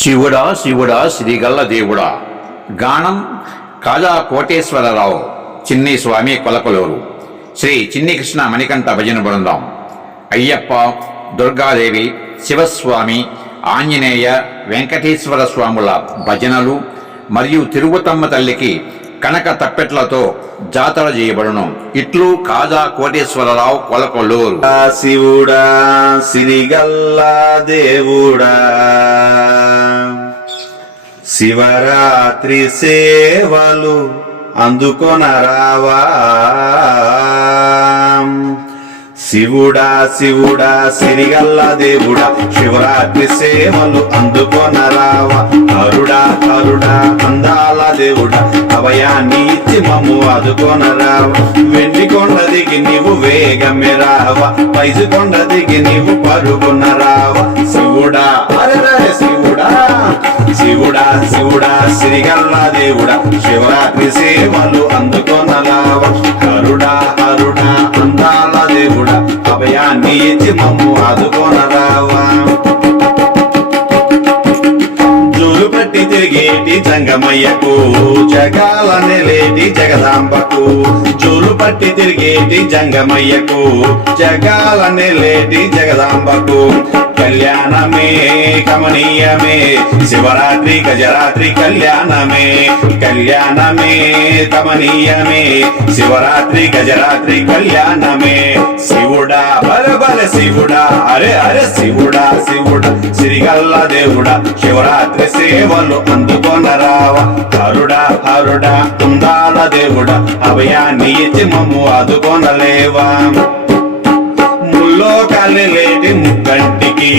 శివుడా శివుడా శ్రీగల్ల దేవుడా. గానం కాజా కోటేశ్వరరావు, చిన్ని స్వామి కొలకలూరు. శ్రీ చిన్ని కృష్ణ మణికంఠ భజన బృందం. అయ్యప్ప, దుర్గాదేవి, శివస్వామి, ఆంజనేయ, వెంకటేశ్వర స్వాముల భజనలు మరియు తిరుపతమ్మ తల్లికి కనక తప్పెట్లతో జాతర చేయబడును. ఇట్లు కాజా కోటేశ్వరరావు, కొలకలూరు. శివుడా సిరిగల్లా దేవుడా, శివరాత్రి సేవలు అందుకొనరావా. శివుడా శివుడా సిరిగల్లా దేవుడా, శివరాత్రి సేవలు అందుకొనరావా. హరుడా హరుడా అందాల దేవుడా, అభయాన్ని ఇచ్చి మమ్ము ఆదుకొనరావా. వెండి కొండ దిగి నీవు వేగమే రావా, పైజు కొండ దిగి నీవు పరుగునరావా. శివుడా అరే శివుడా శివుడా శివుడా సిరిగల్లా దేవుడా, శివరాత్రి సేవలు అందుకొనరావా. హరుడా హరుడా అందాల దేవుడా, అభయాన్ని ఇచ్చి మమ్ము ఆదుకొనరావా. జోలు పట్టి తిరిగేటి జంగమయ్యకు, జగాల నెలేటి జగదాంబకు. జోలు పట్టి తిరిగేటి జంగమయ్యకు, జగాల నెలేటి జగదాంబకు. కళ్యాణమే కమనీయమే, శివరాత్రి గజరాత్రి కళ్యాణమే. కళ్యాణమే కమనీయమే, శివరాత్రి గజరాత్రి కళ్యాణమే. శివుడా బలబల శివుడా అరే అరే శివుడా శివుడా సిరిగల్లా దేవుడా, శివరాత్రి సేవలు అందుకొనరావా. హరుడా హరుడా అందాల దేవుడా, అభయాన్ని ఇచ్చి మమ్ము ఆదుకొనలేవా. ముల్లోకాలేటి ముక్కంటికి,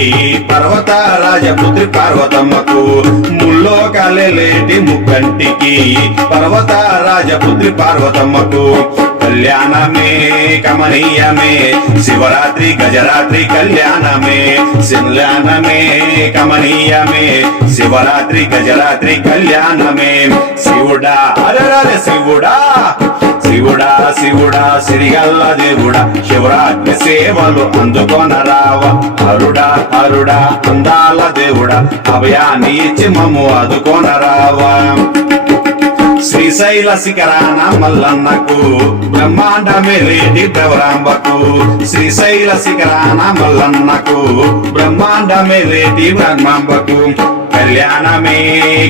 పర్వత రాజపుత్రి పార్వతమ్మకు. ముల్లోకాలేటి ముక్కంటికి, పర్వత రాజపుత్రి పార్వతమ్మకు. కళ్యాణమే కమనీయమే, శివరాత్రి గజరాత్రి కళ్యాణమే. కళ్యాణమే కమనీయమే, శివరాత్రి గజరాత్రి కళ్యాణమే. శివుడా అరే శివుడా శివుడా శివుడా సిరిగల్ల దేవుడా, శివరాత్రి సేవలు అందుకొనరావా. హరుడా హరుడా అందాల దేవుడా, అభయాన్ని ఇచ్చి మమ్ము ఆదుకొనరావా. శ్రీశైల శిఖరాన మల్లన్నకు, బ్రహ్మాండమే లేటి భ్రవరాంబకు. శ్రీశైల శిఖరాన మల్లన్నకు, బ్రహ్మాండమే లేటి బ్రహ్మాంబకు. కళ్యాణమే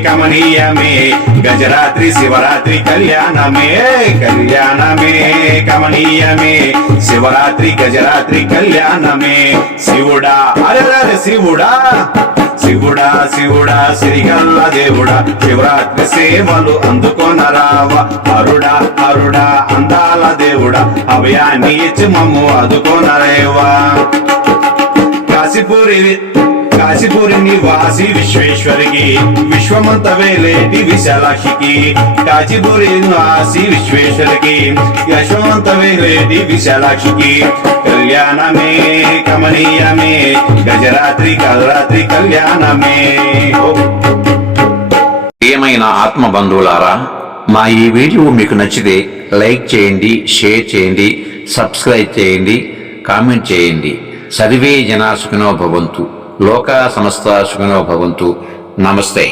కమనీయమే, గజరాత్రి శివరాత్రి కళ్యాణమే. కళ్యాణమే కమనీయమే, శివరాత్రి గజరాత్రి కళ్యాణమే. శివుడా అరే శివుడా శివుడా శివుడా సిరిగల్ల దేవుడా, శివరాత్రి సేవలు అందుకొనరావా. హరుడా హరుడా అందాల దేవుడా, అభయాన్ని ఇచ్చి మమ్ము ఆదుకొనరేవా. కాశీపురి నివాసి విశ్వేశ్వరికి, విశ్వమంత వేలేటి విశాలాక్షికి. కాశీపురి నివాసి విశ్వేశ్వరికి, విశ్వమంత వేలేటి విశాలాక్షికి. కళ్యాణమే కమనీయమే, గజరాత్రి గజరాత్రి కళ్యాణమే. ప్రియమైన ఆత్మ బంధువులారా, మా ఈ వీడియో మీకు నచ్చితే లైక్ చేయండి, షేర్ చేయండి, సబ్స్క్రైబ్ చేయండి, కామెంట్ చేయండి. సర్వే జనా సుఖినో భవంతు, లోకా సమస్తా సుఖినో భవంతు. నమస్తే.